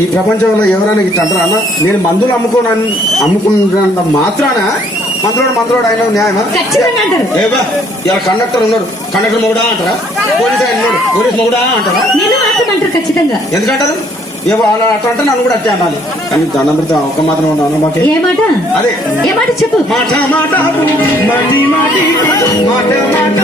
ఈ ప్రపంచంలో ఎవరైనా ఇట్లా అంటారా అన్న? నేను మందులు అమ్ముకున్నంత మాత్రాన మంత్రోడు అయినా న్యాయమా? ఏవా ఇలా కండక్టర్ ఉన్నాడు, కండక్టర్ మొగుడా అంటారా? పోలీస్ ఆయన ఉన్నాడు, పోలీస్ మొగుడా అంటారా? ఖచ్చితంగా ఎందుకంటారు? ఏవో అలా అట్లా అంటే నన్ను కూడా అట్టే అనాలి. కానీ దండం పెడితే ఒక్క మాత్రం ఉన్నాను మాకు. ఏ మాట? అదే ఏ మాట చెప్పు. మాట మాట మాటి మాటి మాట మాట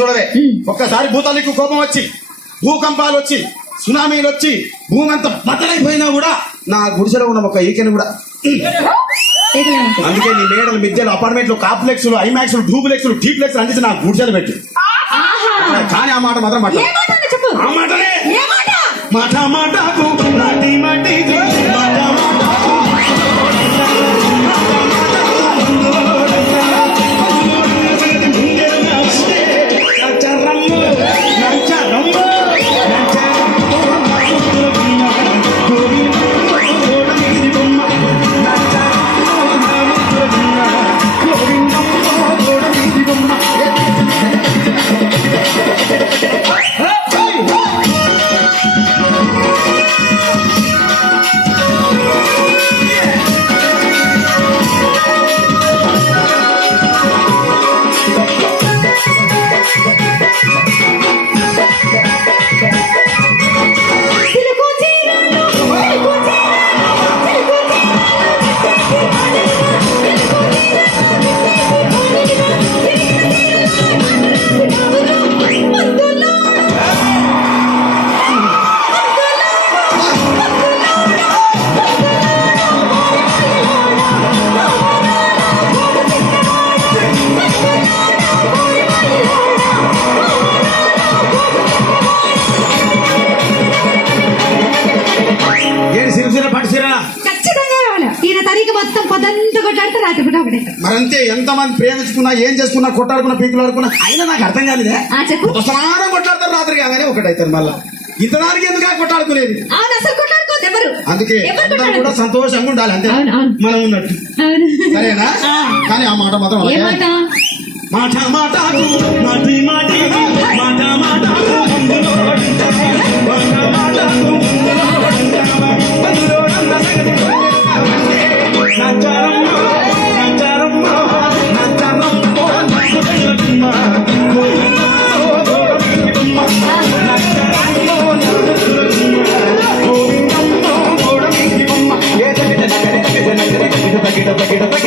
చూడవే. ఒక్కసారి భూతానికి కోపం వచ్చి, భూకంపాలు వచ్చి, సునామీలు వచ్చి, భూమి అంతా బట్టలైపోయినా కూడా నా గుడిసెలో ఉన్న ఒక ఈకెను కూడా. అందుకే నీ మేడలు, మిద్దెలు, అపార్ట్మెంట్లు, కాంప్లెక్స్లు, ఐమాక్స్లు, డూప్లెక్స్లు, టీప్లెక్స్ అందించి నా గుడిసెలు పెట్టి. కానీ ఆ మాట మాత్రం మాట ఆ మాటనే మాట మాటకు మాటి మాటి మరంతే. ఎంతమంది ప్రేమించుకున్నా, ఏం చేసుకున్నా, కొట్టాడుకున్నా, పీకులు ఆడుకున్నా, అయినా నాకు అర్థం కాలేదే. సమానం కొట్లాడతారు, రాత్రి కాగానే ఒకటైతారు. మళ్ళా ఇంతదానికి ఎందుకు కొట్టాడుకునేది? అందుకే అందరూ కూడా సంతోషంగా ఉండాలి, అంతే మనం ఉన్నట్టు. సరేనా? కానీ ఆ మాట మాత్రం మాట మాట మాటి మాటి మాట మాట Get